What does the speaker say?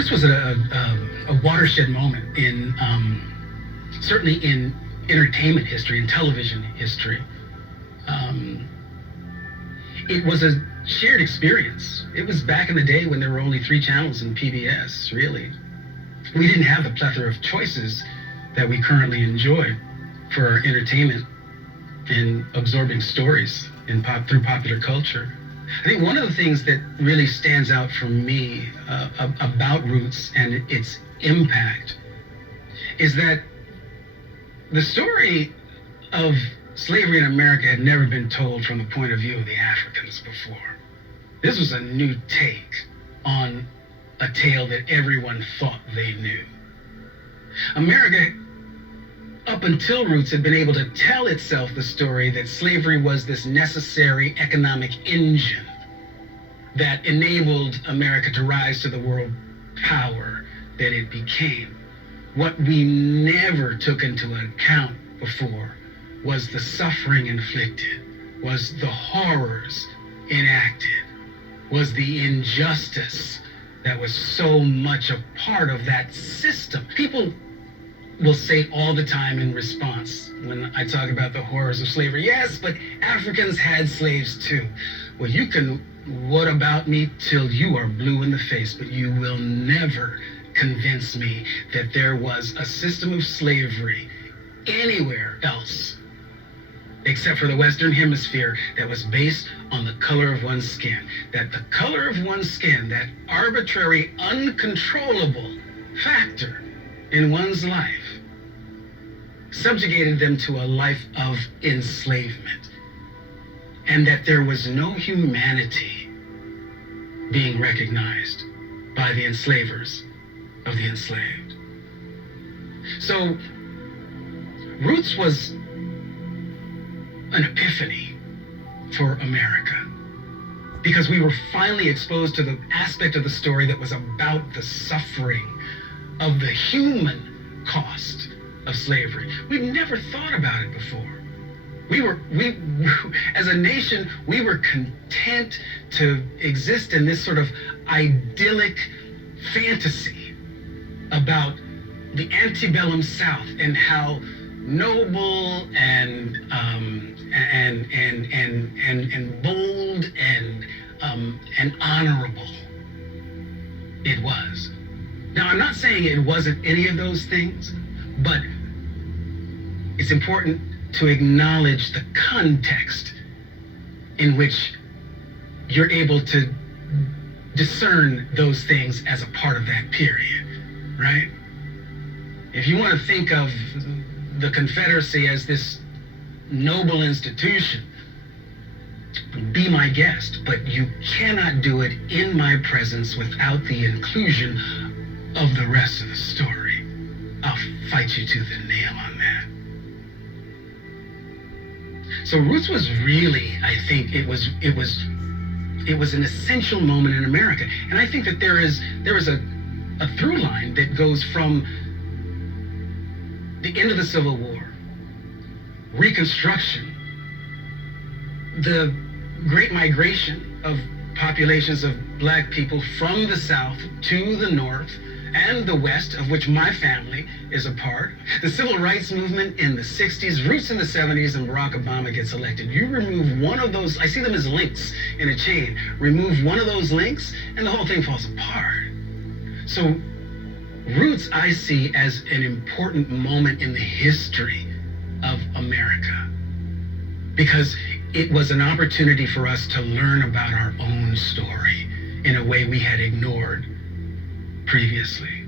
Roots was a watershed moment in certainly in entertainment history and television history. Um, it was a shared experience. It was back in the day when there were only 3 channels in PBS, really. We didn't have the plethora of choices that we currently enjoy for our entertainment and absorbing stories through popular culture. I think one of the things that really stands out for me about Roots and its impact is that the story of slavery in America had never been told from the point of view of the Africans before. This was a new take on a tale that everyone thought they knew. America, up until Roots, had been able to tell itself the story that slavery was this necessary economic engine that enabled America to rise to the world power that it became. What we never took into account before was the suffering inflicted, was the horrors enacted, was the injustice that was so much a part of that system. People will say all the time in response when I talk about the horrors of slavery, yes, but Africans had slaves too. Well, you can what about me till you are blue in the face, but you will never convince me that there was a system of slavery anywhere else except for the Western Hemisphere that was based on the color of one's skin. That the color of one's skin, that arbitrary, uncontrollable factor in one's life, subjugated them to a life of enslavement. And that there was no humanity being recognized by the enslavers of the enslaved. So, Roots was an epiphany for America, because we were finally exposed to the aspect of the story that was about the suffering of the human cost of slavery. We'd never thought about it before. We as a nation, we were content to exist in this sort of idyllic fantasy about the antebellum South and how noble and bold and honorable it was. Now, I'm not saying it wasn't any of those things, but it's important to acknowledge the context in which you're able to discern those things as a part of that period, right? If you want to think of the Confederacy as this noble institution, be my guest, but you cannot do it in my presence without the inclusion of the rest of the story. I'll fight you to the nail on that. So Roots was really, I think it was an essential moment in America. And I think that there is a through line that goes from the end of the Civil War, Reconstruction, the Great Migration of populations of Black people from the South to the North and the West, of which my family is a part, the Civil Rights Movement in the 60s, Roots in the 70s, and Barack Obama gets elected. You remove one of those, I see them as links in a chain, remove one of those links and the whole thing falls apart. So Roots I see as an important moment in the history of America, because it was an opportunity for us to learn about our own story in a way we had ignored previously.